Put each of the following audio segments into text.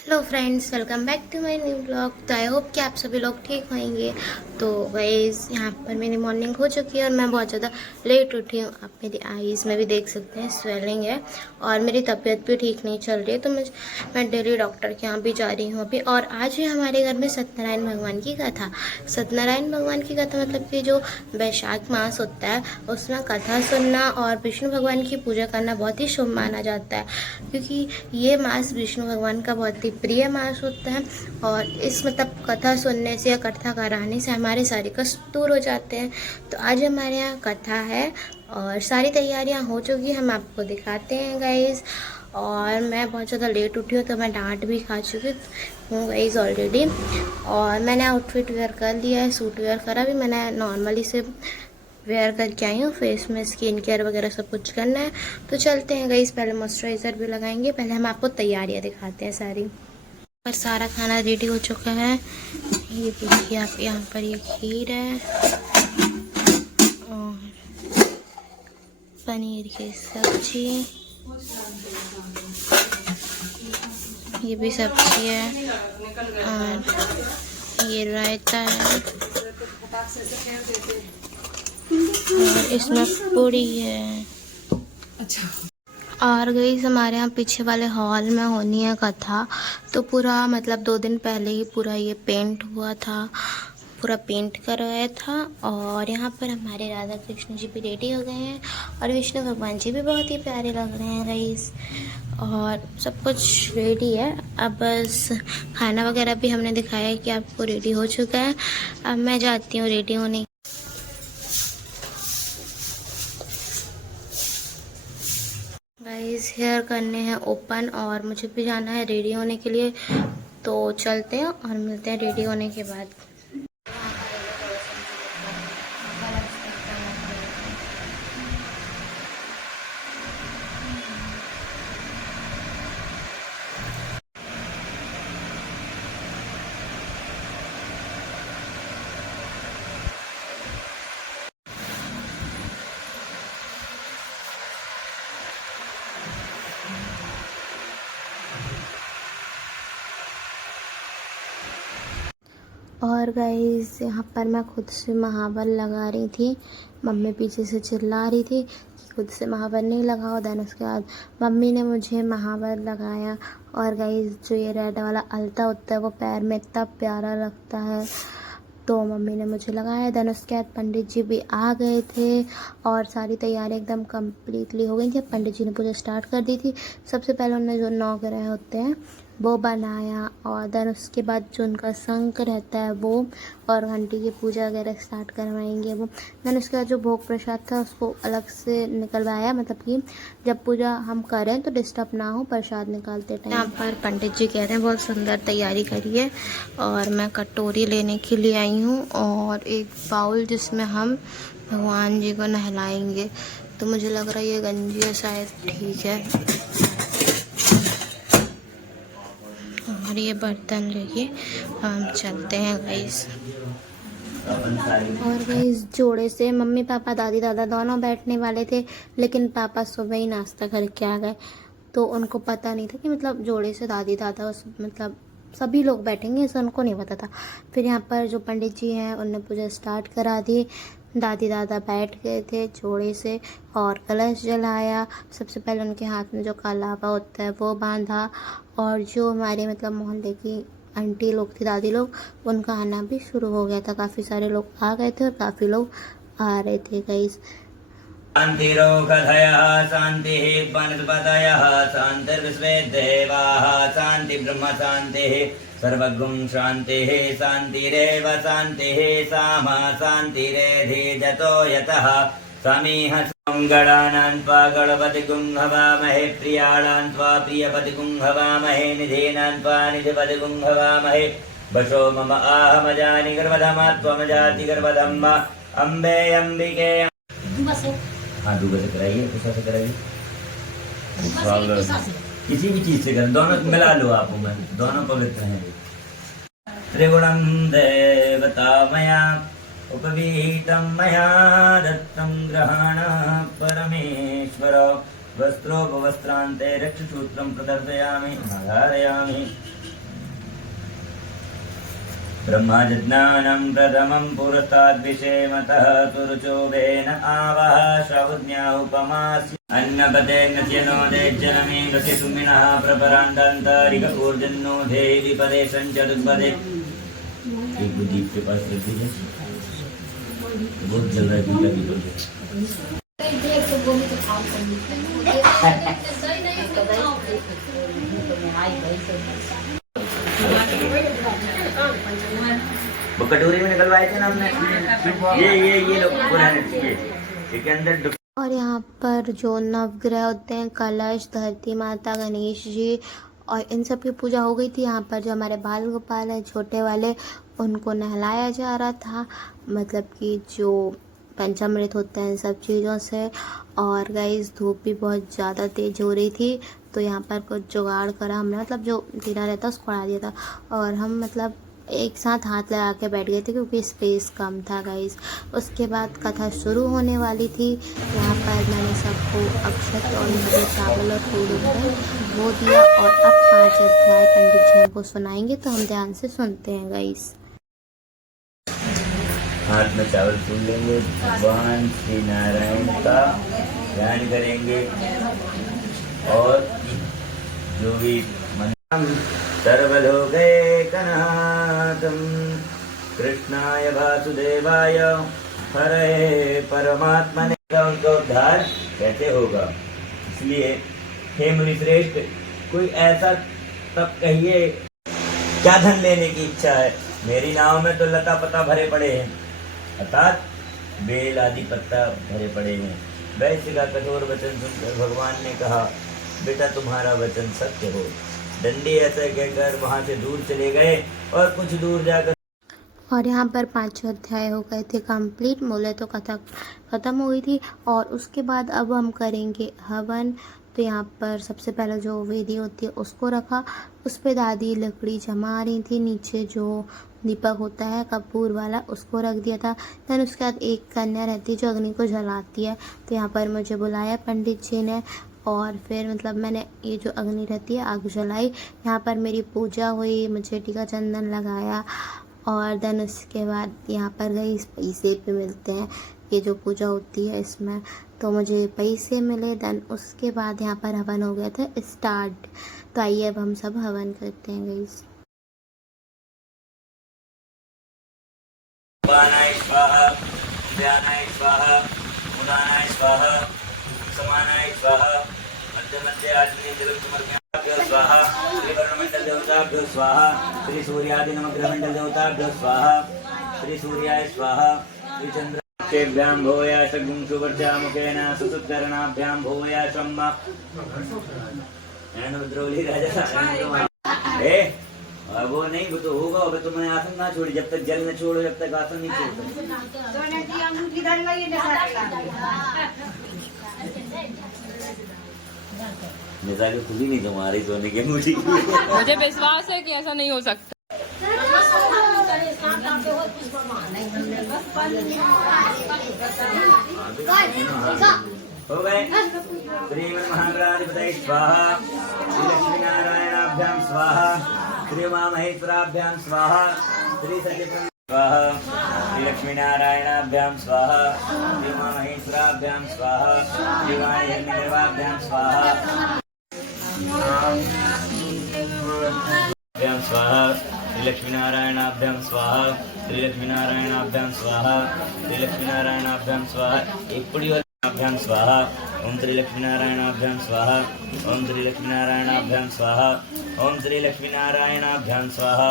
Hello friends, welcome back to my new blog. तो I hope कि आप सभी लोग ठीक होंगे। तो गाइस, यहाँ पर मेरी मॉर्निंग हो चुकी है और मैं बहुत ज़्यादा लेट उठी हूँ। आप मेरी आईज़ में भी देख सकते हैं स्वेलिंग है और मेरी तबीयत भी ठीक नहीं चल रही है। तो मैं डेली डॉक्टर के यहाँ भी जा रही हूँ अभी। और आज है हमारे घर में सत्यनारायण भगवान की कथा। सत्यनारायण भगवान की कथा मतलब कि जो वैशाख मास होता है उसमें कथा सुनना और विष्णु भगवान की पूजा करना बहुत ही शुभ माना जाता है, क्योंकि ये मास विष्णु भगवान का बहुत ही प्रिय मास होता है। और इस मतलब कथा सुनने से या कथा कराने से हमारे सारे कष्ट दूर हो जाते हैं। तो आज हमारे यहाँ कथा है और सारी तैयारियां हो चुकी हैं, हम आपको दिखाते हैं गाइस। और मैं बहुत ज़्यादा लेट उठी हूँ तो मैं डांट भी खा चुकी हूँ गाइस ऑलरेडी। और मैंने आउटफिट वेयर कर लिया है, सूट वेयर करा भी, मैंने नॉर्मली से वेयर करके आई हूँ। फेस में स्किन केयर वगैरह सब कुछ करना है। तो चलते हैं गाइस, पहले मॉइस्चराइज़र भी लगाएंगे। पहले हम आपको तैयारियाँ दिखाते हैं सारी। पर सारा खाना रेडी हो चुका है। ये देखिए आप, यहाँ पर ये खीर है और पनीर की सब्जी, ये भी सब्जी है और ये रायता है और इसमें पूड़ी है। अच्छा। और गई हमारे यहाँ पीछे वाले हॉल में होनी है कथा। तो पूरा मतलब 2 दिन पहले ही पूरा ये पेंट हुआ था, पूरा पेंट करवाया था। और यहाँ पर हमारे राधा कृष्ण जी भी रेडी हो गए हैं और विष्णु भगवान जी भी बहुत ही प्यारे लग रहे हैं गाइस। और सब कुछ रेडी है, अब बस खाना वगैरह भी हमने दिखाया है कि आपको रेडी हो चुका है। अब मैं जाती हूँ रेडी होने। गाइस, हेयर करने हैं ओपन और मुझे भी जाना है रेडी होने के लिए। तो चलते हैं और मिलते हैं रेडी होने के बाद। और गाइस, यहाँ पर मैं खुद से महावर लगा रही थी। मम्मी पीछे से चिल्ला रही थी कि खुद से महावर नहीं लगाओ। देन उसके बाद मम्मी ने मुझे महावर लगाया। और गाइस, जो ये रेड वाला अलता होता है वो पैर में इतना प्यारा लगता है, तो मम्मी ने मुझे लगाया। देन उसके बाद पंडित जी भी आ गए थे और सारी तैयारी एकदम कम्प्लीटली हो गई थी। पंडित जी ने पूजा स्टार्ट कर दी थी। सबसे पहले उन्होंने जो 9 ग्रह होते हैं वो बनाया और देन उसके बाद जो उनका शंख रहता है वो, और घंटी की पूजा वगैरह स्टार्ट करवाएंगे वो। देन उसके बाद जो भोग प्रसाद था उसको अलग से निकलवाया, मतलब कि जब पूजा हम करें तो डिस्टर्ब ना हो प्रसाद निकालते टाइम। यहाँ पर पंडित जी कह रहे हैं बहुत सुंदर तैयारी करिए। और मैं कटोरी लेने के लिए आई हूँ और एक बाउल जिसमें हम भगवान जी को नहलाएंगे। तो मुझे लग रहा है ये गंजी है शायद, ठीक है। और ये बर्तन लेके हम चलते हैं गाइस। और गाइस, जोड़े से मम्मी पापा दादी दादा दोनों बैठने वाले थे, लेकिन पापा सुबह ही नाश्ता करके आ गए। तो उनको पता नहीं था कि मतलब जोड़े से दादी दादा मतलब सभी लोग बैठेंगे, ऐसा उनको नहीं पता था। फिर यहाँ पर जो पंडित जी हैं उनने पूजा स्टार्ट करा दी। दादी दादा बैठ गए थे जोड़े से और कलश जलाया। सबसे पहले उनके हाथ में जो कालावा होता है वो बांधा। और जो हमारे मतलब मोहल्ले की आंटी लोग थी, दादी लोग, उनका आना भी शुरू हो गया था। काफ़ी सारे लोग आ गए थे और काफ़ी लोग आ रहे थे गाइस। शान्तिरोगधयः शान्तिः वनस्पतयः शान्तिर्विश्वे देवाः शान्ति ब्रह्म शान्तिः सर्वगुं शान्तिः शान्तिरेव शान्तिः सामा शान्तिरेधिजतो यतः समीह गणानां त्वा गणपतिगुं हवामहे प्रियाणां त्वा प्रियपतिगुं हवामहे निधीनां त्वा निधिपतिगुं हवामहे वशो मम आहमजानि गर्वधमा त्वमजाति गर्वधम्म अम्बे अम्बिके। हाँ, दूबे से कराइए, कुसा से कराइए, किसी भी चीज से करें, दोनों मिला लो आप, में दोनों पवित्र हैं। त्रिगुणं देवतामया उपवीतं मया दत्तं ग्रहाण परमेश्वर वस्त्रोपवस्त्रान्ते रक्षसूत्रं प्रदर्शयामि धारयामि ब्रह्मजज्ञानं प्रथमं पुरस्ताद्विषेमतः सुरुचोभेन आवह श्रवज्ञा उपमासि अन्नपतेन्यनो देज्जनमे गतिसुमिनः प्रपरान्तान्तरिकपूर्जन्नो देवि पदे सञ्चतुर्पदे। एक दीप के पास रख दीजिए, बहुत जल रहा है दूल्हा की तरफ। वो कटोरी में निकलवाए थे ना हमने, ये लोग पुराने के अंदर। और यहाँ पर जो नवग्रह होते हैं, कलश, धरती माता, गणेश जी और इन सब की पूजा हो गई थी। यहाँ पर जो हमारे बाल गोपाल हैं छोटे वाले, उनको नहलाया जा रहा था, मतलब कि जो पंचामृत होते हैं सब चीज़ों से। और गाइस धूप भी बहुत ज़्यादा तेज़ हो रही थी, तो यहाँ पर कुछ जुगाड़ करा हमने, मतलब जो दीना रहता उसको उड़ा दिया था। और हम मतलब एक साथ हाथ लगा के बैठ गए थे क्योंकि स्पेस कम था गाइस। उसके बाद कथा शुरू होने वाली थी। यहाँ पर मैंने सबको अक्षत और मुझे चावल और फूल होते हैं वो दिया। और अब 5 अध्याय पंडित जी को सुनाएंगे, तो हम ध्यान से सुनते हैं गाइस। हाथ में चावल फूल लेंगे, भगवान श्री नारायण का ध्यान करेंगे और जो भी सर्वलोकैकनाथं कृष्णाय वासुदेवाय हरे परमात्मने। उनका उद्धार कैसे होगा, इसलिए हे मुनि श्रेष्ठ, कोई ऐसा तब कहिए क्या धन लेने की इच्छा है। मेरी नाव में तो लता पता भरे पड़े हैं, अर्थात बेल आदि पत्ता भरे पड़े हैं। वैश्य का कठोर वचन सुनकर भगवान ने कहा, बेटा तुम्हारा वचन सत्य हो। डंडी ऐसा कहकर वहां से दूर चले गए और कुछ दूर जाकर। और यहाँ पर 5 अध्याय हो गए थे कंप्लीट। बोले तो कथा ख़त्म हो गई थी। और उसके बाद अब हम करेंगे हवन। तो यहाँ पर सबसे पहले जो वेदी होती है उसको रखा, उस पर दादी लकड़ी जमा रही थी। नीचे जो दीपक होता है कपूर वाला, उसको रख दिया था। देन उसके बाद एक कन्या रहती है जो अग्नि को जलाती है। तो यहाँ पर मुझे बुलाया पंडित जी ने, और फिर मतलब मैंने ये जो अग्नि रहती है आग जलाई। यहाँ पर मेरी पूजा हुई, मुझे टीका चंदन लगाया। और देन उसके बाद यहाँ पर गई पैसे पे मिलते हैं, ये जो पूजा होती है इसमें, तो मुझे पैसे मिले। देन उसके बाद यहाँ पर हवन हो गया था स्टार्ट। तो आइए अब हम सब हवन करते हैं गाइस। उदानाय स्वाहा, व्यानाय स्वाहा, उदानाय स्वाहा, समानाय स्वाहा, मध्य मध्य आग्नेय जल समर्पयामि स्वाहा, त्रिवर्णमंडल देवताभ्यो स्वाहा, श्री सूर्यादि नवग्रह मंडल देवताभ्यो स्वाहा, श्री सूर्याय स्वाहा, श्री चंद्राभ्यां भूया शगुं सुवर्चामुखेन सुसुत्करणाभ्यां भूया शम्मा रुद्रौली राजा। वो नहीं, वो तो होगा। अगर तुमने आसन ना छोड़ी, जब तक जल न छोड़ो जब तक आसन नहीं छोड़ो। मिसाल खुद ही नहीं तुम्हारी सोने की मुझे विश्वास है कि ऐसा नहीं हो सकता। हो गए। श्रीमन महागणाधिपतये स्वाहा, श्री लक्ष्मी नारायणाभ्यां स्वाहा, श्री उमा महेश्वराभ्यां स्वाहा, श्री सत्यप्रभु स्वाहा, श्री लक्ष्मी नारायणाभ्यां स्वाहा, श्री उमा महेश्वराभ्यां स्वाहा, श्री वायुदेवाभ्यां स्वाहा, स्वाहा, श्री लक्ष्मी नारायणाभ्यां स्वाहा, श्री लक्ष्मी नारायणाभ्यां स्वाहा, श्री लक्ष्मी नारायणाभ्यां स्वाहा। एक पुड़ी अभ्यां स्वाहा, ओम श्री लक्ष्मी नारायणाभ्यां स्वाहा, ओम श्री लक्ष्मी नारायणाभ्यां स्वाहा, ओम श्री लक्ष्मी नारायणाभ्यां स्वाहा।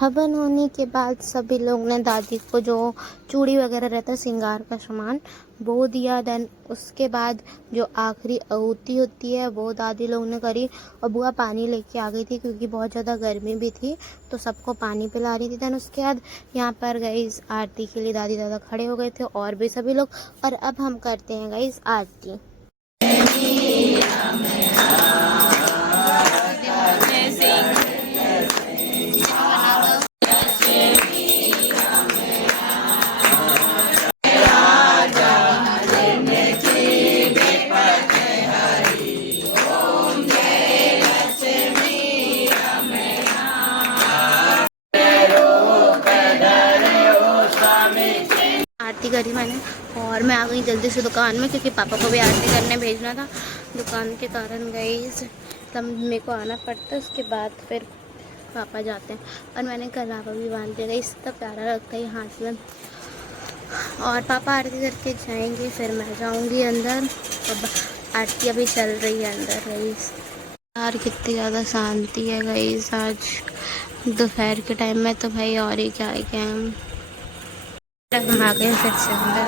हवन होने के बाद सभी लोग ने दादी को जो चूड़ी वगैरह रहता है श्रृंगार का सामान वो दिया। देन उसके बाद जो आखिरी आहुति होती है वो दादी लोग ने करी। और बुआ पानी लेके आ गई थी क्योंकि बहुत ज़्यादा गर्मी भी थी, तो सबको पानी पिला रही थी। देन उसके बाद यहाँ पर गाइस आरती के लिए दादी दादा खड़े हो गए थे और भी सभी लोग। और अब हम करते हैं गाइस आरती। आरती करी मैंने और मैं आ गई जल्दी से दुकान में, क्योंकि पापा को भी आरती करने भेजना था। दुकान के कारण गाइस तब मेरे को आना पड़ता है, उसके बाद फिर पापा जाते हैं। और मैंने कलावा भी बांध दिया गाइस, इतना प्यारा लगता है हाथ में। और पापा आरती करके जाएंगे, फिर मैं जाऊंगी अंदर। अब आरती अभी चल रही है अंदर गाइस। यार कितनी ज़्यादा शांति है गाइस आज दोपहर के टाइम में, तो भाई और ही क्या है क्या हम आ गए फिर से अंदर।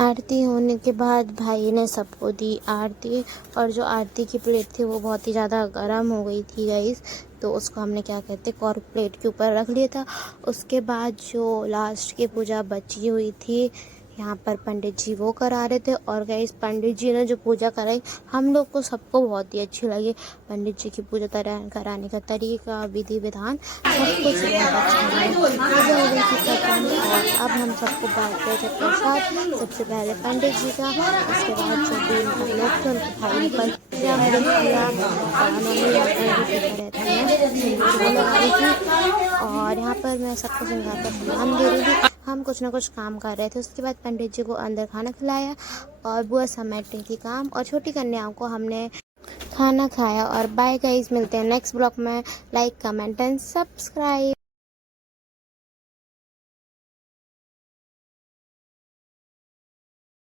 आरती होने के बाद भाई ने सबको दी आरती, और जो आरती की प्लेट थी वो बहुत ही ज़्यादा गर्म हो गई थी गाइस, तो उसको हमने क्या कहते हैं कॉर्क प्लेट के ऊपर रख लिया था। उसके बाद जो लास्ट की पूजा बची हुई थी यहाँ पर पंडित जी वो करा रहे थे, और गाइस पंडित जी ने जो पूजा कराई हम लोग को सबको बहुत ही अच्छी लगी। पंडित जी की पूजा कराने का तरीका, विधि विधान सब कुछ बहुत अच्छा लगा। पूजा हो गई थी खत्म, और अब हम सबको बांटते थे प्रसाद। सबसे पहले पंडित जी का, उसके बाद जो भी लोग थे उनके भाई पर किया, और यहाँ पर मैं सबको सिंगार का सामान दे रही थी। हम कुछ ना कुछ काम कर रहे थे। उसके बाद पंडित जी को अंदर खाना खिलाया और बुआ समेट रही थी काम, और छोटी कन्याओं को हमने खाना खाया। और बाय गाइस, मिलते हैं नेक्स्ट ब्लॉग में। Like comment and subscribe.